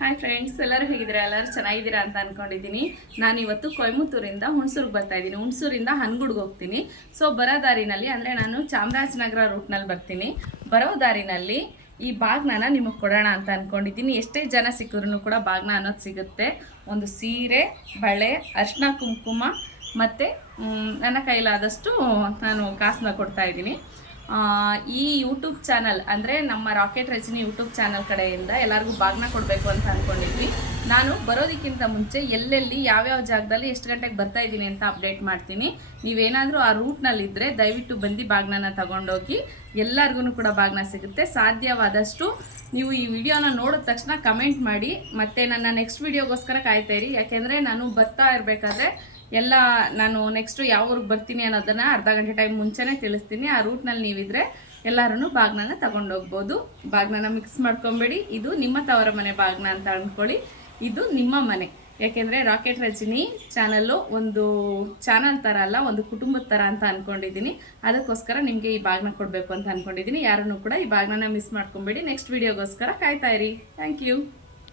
Hi friends, ಎಲ್ಲರೂ ಹೇಗಿದ್ದೀರಾ? ಎಲ್ಲರೂ ಚೆನ್ನಾಗಿದ್ದೀರಾ ಅಂತ ಅಂದ್ಕೊಂಡಿದ್ದೀನಿ. ನಾನಿವತ್ತು ಕೊಯಮತ್ತೂರಿಂದ ಹುಣಸೂರಿಗೆ ಬರ್ತಾ ಇದ್ದೀನಿ. ಹುಣಸೂರಿಂದ ಹನಗುಡ್ಗೆ ಹೋಗ್ತೀನಿ. ಸೊ ಬರೋ ದಾರಿನಲ್ಲಿ ಅಂದರೆ ನಾನು ಚಾಮರಾಜನಗರ ರೂಟ್ನಲ್ಲಿ ಬರ್ತೀನಿ. ಬರೋ ದಾರಿನಲ್ಲಿ ಈ ಬಾಗ್ನ ನಿಮಗೆ ಕೊಡೋಣ ಅಂತ ಅಂದ್ಕೊಂಡಿದ್ದೀನಿ. ಎಷ್ಟೇ ಜನ ಸಿಕ್ಕಿದ್ರು ಕೂಡ ಬಾಗ್ನ ಅನ್ನೋದು ಸಿಗುತ್ತೆ. ಒಂದು ಸೀರೆ, ಬಳೆ, ಅರಿಶಿನ ಕುಂಕುಮ ಮತ್ತು ನನ್ನ ಕೈಲಾದಷ್ಟು ನಾನು ಕಾಸನ್ನ ಕೊಡ್ತಾ ಇದ್ದೀನಿ. ಈ ಯೂಟ್ಯೂಬ್ ಚಾನಲ್ ಅಂದರೆ ನಮ್ಮ ರಾಕೆಟ್ ರಜನಿ ಯೂಟ್ಯೂಬ್ ಚಾನಲ್ ಕಡೆಯಿಂದ ಎಲ್ಲರಿಗೂ ಬಾಗ್ನ ಕೊಡಬೇಕು ಅಂತ ಅಂದ್ಕೊಂಡಿದ್ವಿ. ನಾನು ಬರೋದಕ್ಕಿಂತ ಮುಂಚೆ ಎಲ್ಲೆಲ್ಲಿ ಯಾವ್ಯಾವ ಜಾಗದಲ್ಲಿ ಎಷ್ಟು ಗಂಟೆಗೆ ಬರ್ತಾ ಇದ್ದೀನಿ ಅಂತ ಅಪ್ಡೇಟ್ ಮಾಡ್ತೀನಿ. ನೀವೇನಾದರೂ ಆ ರೂಟ್ನಲ್ಲಿದ್ದರೆ ದಯವಿಟ್ಟು ಬಂದು ಬಾಗ್ನ ತಗೊಂಡೋಗಿ. ಎಲ್ಲರಿಗೂ ಕೂಡ ಬಾಗ್ನ ಸಿಗುತ್ತೆ. ಸಾಧ್ಯವಾದಷ್ಟು ನೀವು ಈ ವಿಡಿಯೋನ ನೋಡಿದ ತಕ್ಷಣ ಕಮೆಂಟ್ ಮಾಡಿ, ಮತ್ತು ನನ್ನ ನೆಕ್ಸ್ಟ್ ವಿಡಿಯೋಗೋಸ್ಕರ ಕಾಯ್ತಾಯಿರಿ. ಯಾಕೆಂದರೆ ನಾನು ಬರ್ತಾ ಇರಬೇಕಾದ್ರೆ ಎಲ್ಲ ನಾನು ನೆಕ್ಸ್ಟು ಯಾವ ಊರಿಗೆ ಬರ್ತೀನಿ ಅನ್ನೋದನ್ನು ಅರ್ಧ ಗಂಟೆ ಟೈಮ್ ಮುಂಚೆನೇ ತಿಳಿಸ್ತೀನಿ. ಆ ರೂಟ್ನಲ್ಲಿ ನೀವಿದ್ರೆ ಎಲ್ಲರೂ ಬಾಗ್ನ ತಗೊಂಡೋಗ್ಬೋದು. ಬಾಗ್ನ ಮಿಕ್ಸ್ ಮಾಡ್ಕೊಬೇಡಿ. ಇದು ನಿಮ್ಮ ತವರ ಮನೆ ಬಾಗ್ನ ಅಂತ ಅಂದ್ಕೊಳ್ಳಿ. ಇದು ನಿಮ್ಮ ಮನೆ. ಯಾಕೆಂದರೆ ರಾಕೆಟ್ ರಜನಿ ಚಾನಲ್ಲು ಒಂದು ಚಾನಲ್ ಥರ ಅಲ್ಲ, ಒಂದು ಕುಟುಂಬದ ಥರ ಅಂತ ಅಂದ್ಕೊಂಡಿದ್ದೀನಿ. ಅದಕ್ಕೋಸ್ಕರ ನಿಮಗೆ ಈ ಬಾಗ್ನ ಕೊಡಬೇಕು ಅಂತ ಅಂದ್ಕೊಂಡಿದ್ದೀನಿ. ಯಾರನ್ನು ಕೂಡ ಈ ಬಾಗ್ನ ಮಿಸ್ ಮಾಡ್ಕೊಬೇಡಿ. ನೆಕ್ಸ್ಟ್ ವಿಡಿಯೋಗೋಸ್ಕರ ಕಾಯ್ತಾಯಿರಿ. Thank you.